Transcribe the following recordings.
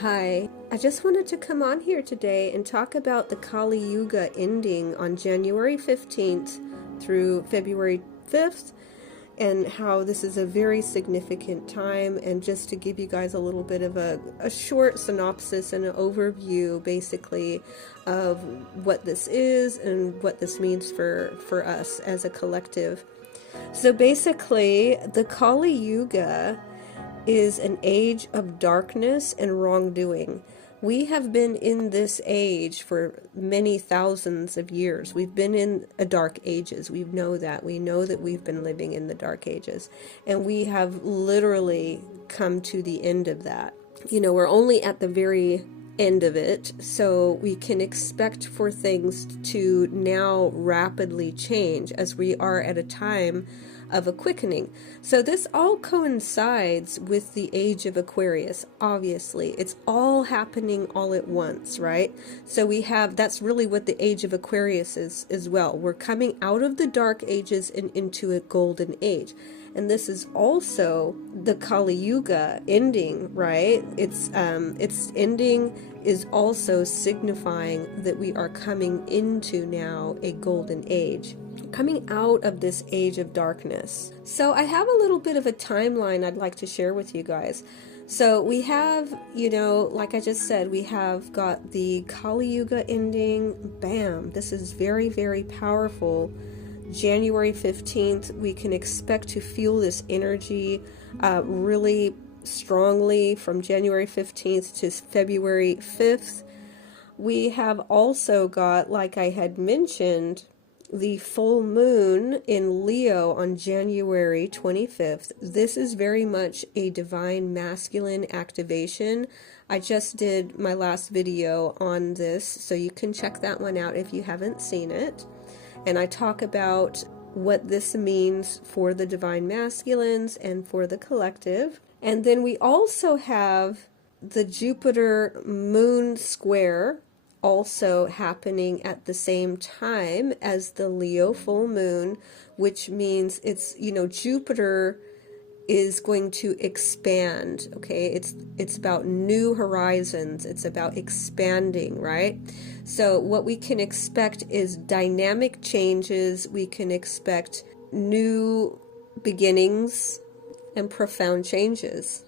Hi, I just wanted to come on here today and talk about the Kali Yuga ending on January 15th through February 5th, and how this is a very significant time, and just to give you guys a little bit of a short synopsis and an overview basically of what this is and what this means for us as a collective. So basically, the Kali Yuga is an age of darkness and wrongdoing. We have been in this age for many thousands of years. We've been in a dark ages. We know that. We know that we've been living in the dark ages. And we have literally come to the end of that. You know, we're only at the very end of it, so we can expect for things to now rapidly change as we are at a time of a quickening. So this all coincides with the age of Aquarius. Obviously, it's all happening all at once, right? So we have, that's really what the age of Aquarius is as well. We're coming out of the dark ages and into a golden age. And this is also the Kali Yuga ending, right? Its ending is also signifying that we are coming into now a golden age, coming out of this age of darkness. So I have a little bit of a timeline I'd like to share with you guys. So we have, you know, like I just said, we have got the Kali Yuga ending. Bam! This is very, very powerful. January 15th, we can expect to feel this energy really strongly from January 15th to February 5th. We have also got, like I had mentioned, the full moon in Leo on January 25th. This is very much a divine masculine activation. I just did my last video on this, so you can check that one out if you haven't seen it. And I talk about what this means for the divine masculines and for the collective. And then we also have the Jupiter moon square also happening at the same time as the Leo full moon, which means it's, you know, Jupiter is going to expand. Okay, it's about new horizons, it's about expanding, right? So what we can expect is dynamic changes. We can expect new beginnings and profound changes.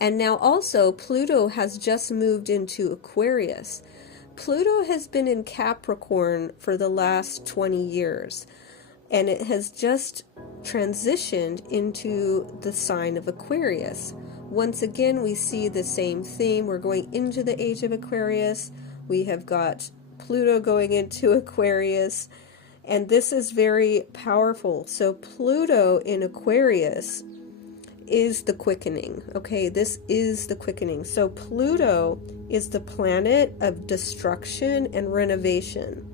And now also Pluto has just moved into Aquarius. Pluto has been in Capricorn for the last 20 years, and it has just transitioned into the sign of Aquarius. Once again, we see the same theme. We're going into the age of Aquarius. We have got Pluto going into Aquarius, and this is very powerful. So Pluto in Aquarius is the quickening. Okay, this is the quickening. So Pluto is the planet of destruction and renovation.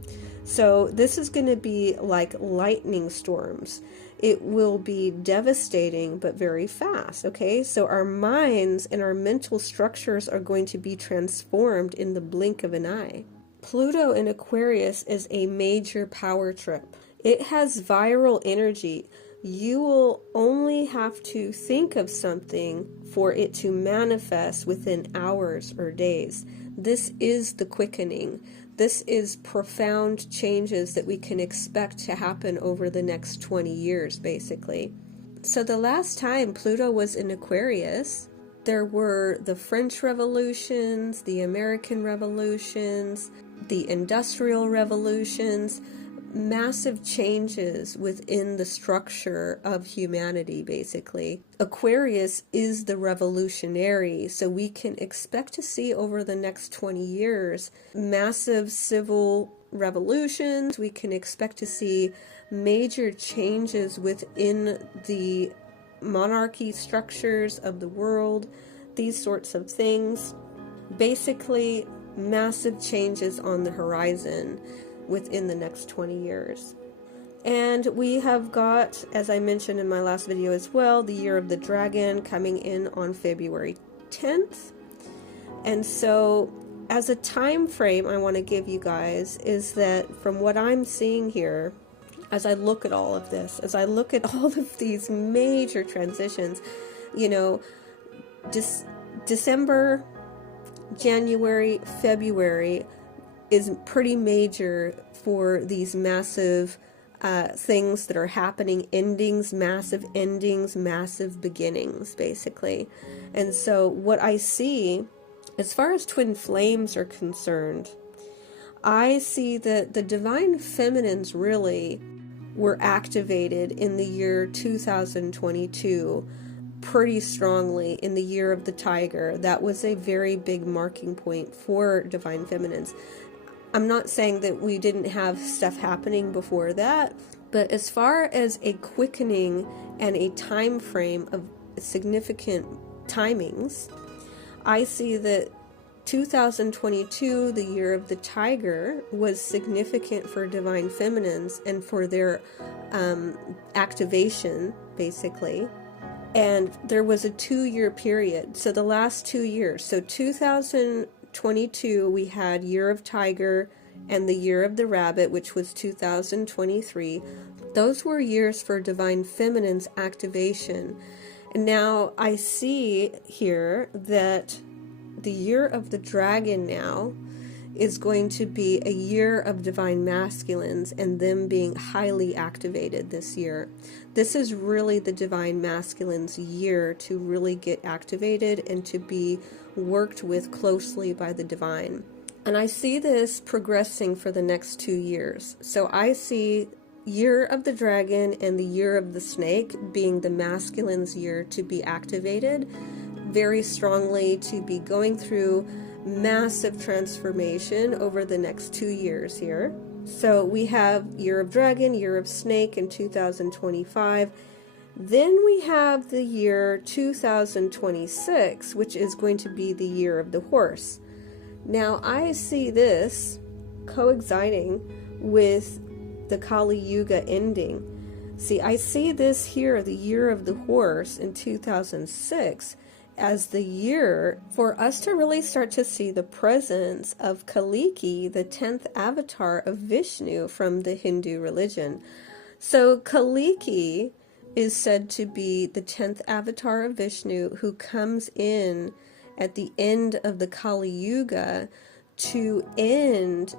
So this is going to be like lightning storms. It will be devastating, but very fast. Okay, so our minds and our mental structures are going to be transformed in the blink of an eye. Pluto in Aquarius is a major power trip. It has viral energy. You will only have to think of something for it to manifest within hours or days. This is the quickening. This is profound changes that we can expect to happen over the next 20 years, basically. So the last time Pluto was in Aquarius, there were the French revolutions, the American revolutions, the industrial revolutions, massive changes within the structure of humanity, basically. Aquarius is the revolutionary, so we can expect to see over the next 20 years massive civil revolutions. We can expect to see major changes within the monarchy structures of the world, these sorts of things. Basically, massive changes on the horizon within the next 20 years. And we have got, as I mentioned in my last video as well, the Year of the Dragon coming in on February 10th. And so as a time frame I want to give you guys is that from what I'm seeing here, as I look at all of this, as I look at all of these major transitions, you know, December January, February is pretty major for these massive things that are happening, endings, massive beginnings, basically. And so what I see, as far as twin flames are concerned, I see that the divine feminines really were activated in the year 2022 pretty strongly, in the year of the tiger. That was a very big marking point for divine feminines. I'm not saying that we didn't have stuff happening before that, but as far as a quickening and a time frame of significant timings, I see that 2022, the year of the tiger, was significant for divine feminines and for their activation, basically. And there was a 2-year period. So the last 2 years, so 2022, we had year of tiger and the year of the rabbit, which was 2023. Those were years for divine feminine's activation. And now I see here that the year of the dragon now is going to be a year of divine masculines and them being highly activated this year. This is really the divine masculines' year to really get activated and to be worked with closely by the divine. And I see this progressing for the next 2 years. So I see year of the dragon and the year of the snake being the masculine's year to be activated very strongly, to be going through massive transformation over the next 2 years here. So we have year of dragon, year of snake in 2025. Then we have the year 2026, which is going to be the year of the horse. Now I see this coinciding with the Kali Yuga ending. See, I see this here, the year of the horse in 2006, as the year for us to really start to see the presence of Kaliki, the 10th avatar of Vishnu from the Hindu religion. So Kaliki is said to be the 10th avatar of Vishnu who comes in at the end of the Kali Yuga to end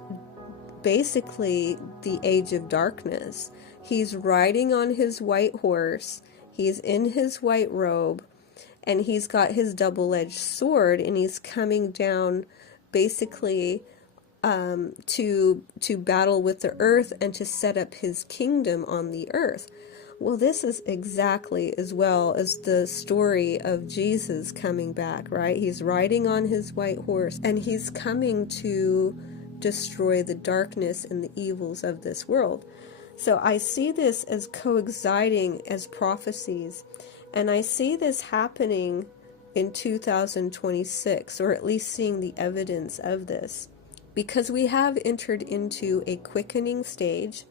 basically the age of darkness. He's riding on his white horse, he's in his white robe, and he's got his double-edged sword, and he's coming down basically to battle with the earth and to set up his kingdom on the earth. Well, this is exactly as well as the story of Jesus coming back, right? He's riding on his white horse, and he's coming to destroy the darkness and the evils of this world. So I see this as coinciding as prophecies. And I see this happening in 2026, or at least seeing the evidence of this, because we have entered into a quickening stage.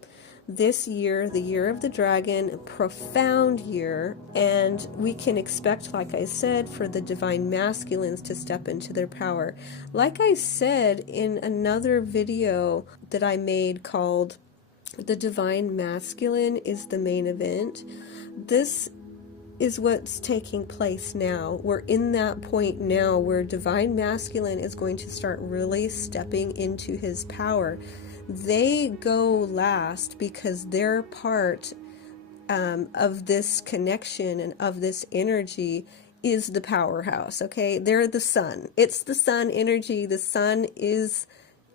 This year, the year of the dragon, a profound year, and we can expect, like I said, for the divine masculines to step into their power. Like I said in another video that I made called "The Divine Masculine is the Main Event," this is what's taking place now. We're in that point now where divine masculine is going to start really stepping into his power. They go last because they're part of this connection and of this energy is the powerhouse, okay? They're the sun. It's the sun energy. The sun is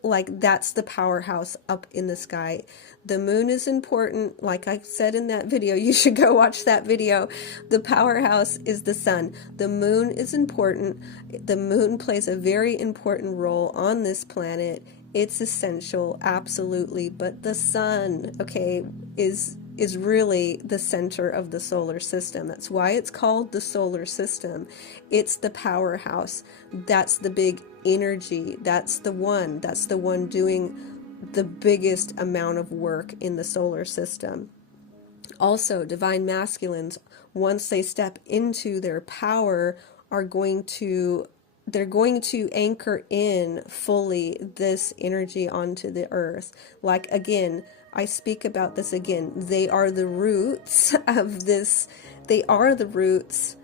like, that's the powerhouse up in the sky. The moon is important. Like I said in that video, you should go watch that video. The powerhouse is the sun. The moon is important. The moon plays a very important role on this planet. It's essential, absolutely. But the sun, okay, is really the center of the solar system. That's why it's called the solar system. It's the powerhouse. That's the big energy. That's the one doing the biggest amount of work in the solar system. Also, divine masculines, once they step into their power, they're going to anchor in fully this energy onto the earth. Like, again, I speak about this again. They are the roots of this. They are the roots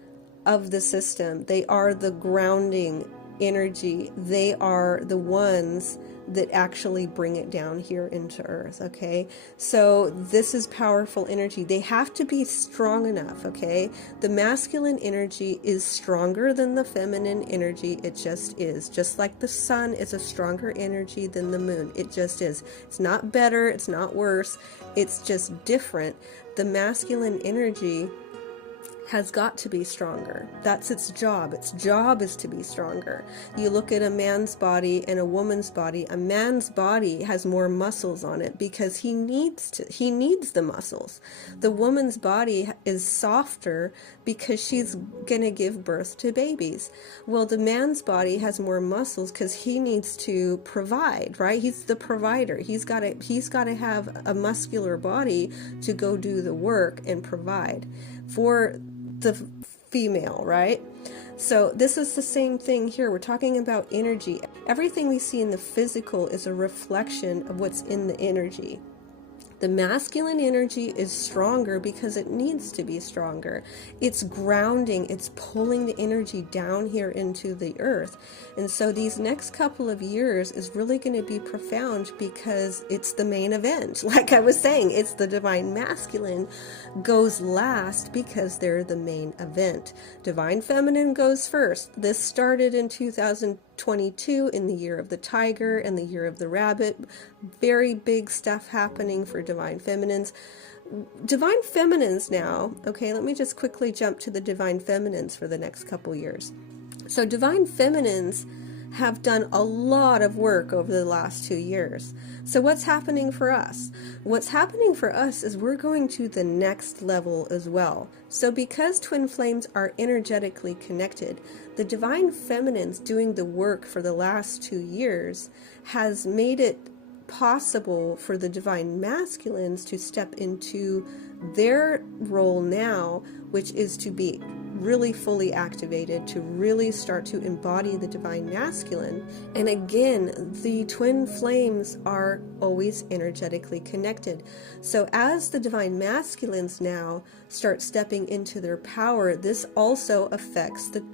of the system. They are the grounding energy, they are the ones that actually bring it down here into Earth, okay? So this is powerful energy. They have to be strong enough, okay? The masculine energy is stronger than the feminine energy. It just is. Just like the sun is a stronger energy than the moon. It just is. It's not better. It's not worse. It's just different. The masculine energy has got to be stronger. That's its job. Its job is to be stronger. You look at a man's body and a woman's body. A man's body has more muscles on it because he needs the muscles. The woman's body is softer because she's going to give birth to babies. Well, the man's body has more muscles because he needs to provide, right? He's the provider. He's got to have a muscular body to go do the work and provide for the female, right? So this is the same thing here. We're talking about energy. Everything we see in the physical is a reflection of what's in the energy. The masculine energy is stronger because it needs to be stronger. It's grounding, it's pulling the energy down here into the earth. And so these next couple of years is really going to be profound because it's the main event. Like I was saying, it's the divine masculine goes last because they're the main event. Divine feminine goes first. This started in 2022 in the year of the tiger and the year of the rabbit. Very big stuff happening for divine feminines. Divine feminines now, okay, let me just quickly jump to the divine feminines for the next couple years. So divine feminines have done a lot of work over the last 2 years. So what's happening for us? What's happening for us is we're going to the next level as well. So because twin flames are energetically connected, the divine feminines doing the work for the last 2 years has made it possible for the divine masculines to step into their role now, which is to be really fully activated, to really start to embody the divine masculine. And again, the twin flames are always energetically connected. So as the divine masculines now start stepping into their power, this also affects the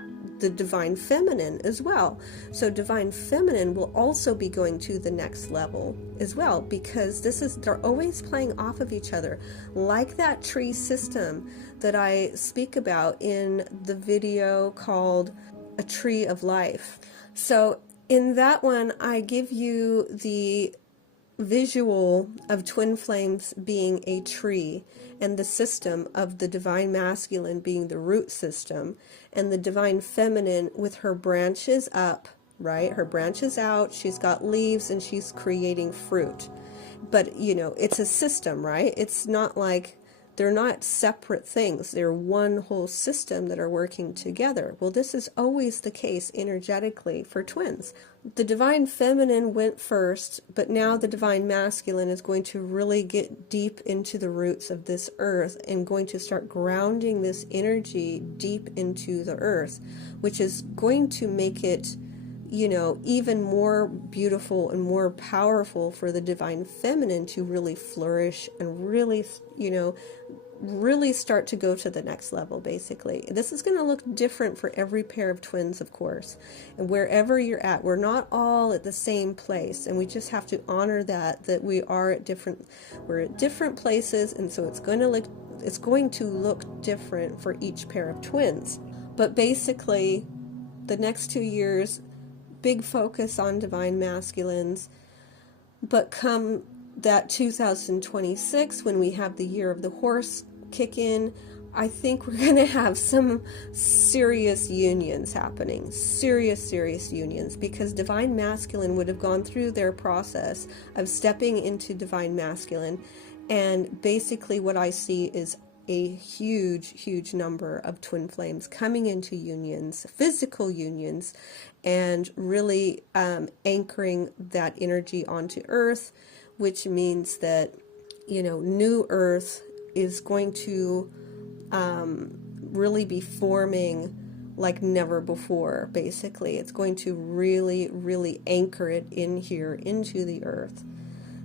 divine feminine as well. So divine feminine will also be going to the next level as well, because they're always playing off of each other, like that tree system that I speak about in the video called A Tree of Life. So in that one, I give you the visual of twin flames being a tree, and the system of the divine masculine being the root system, and the divine feminine with her branches up, right? Her branches out, she's got leaves, and she's creating fruit. But, it's a system, right? It's not like they're not separate things. They're one whole system that are working together. Well, this is always the case energetically for twins. The divine feminine went first, but now the divine masculine is going to really get deep into the roots of this earth and going to start grounding this energy deep into the earth, which is going to make it, even more beautiful and more powerful for the divine feminine to really flourish and really, really start to go to the next level, basically. This is going to look different for every pair of twins, of course. And wherever you're at, we're not all at the same place. And we just have to honor that we are we're at different places. And so it's going to look different for each pair of twins. But basically, the next 2 years, big focus on divine masculines. But come that 2026, when we have the year of the horse kick in, I think we're going to have some serious unions happening. Serious unions, because divine masculine would have gone through their process of stepping into divine masculine. And basically what I see is a huge number of twin flames coming into unions, physical unions, and really anchoring that energy onto earth, which means that, new earth is going to really be forming like never before, basically. It's going to really anchor it in here into the earth.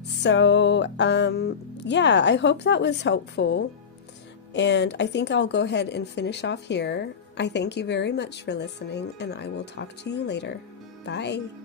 So, I hope that was helpful. And I think I'll go ahead and finish off here. I thank you very much for listening, and I will talk to you later. Bye.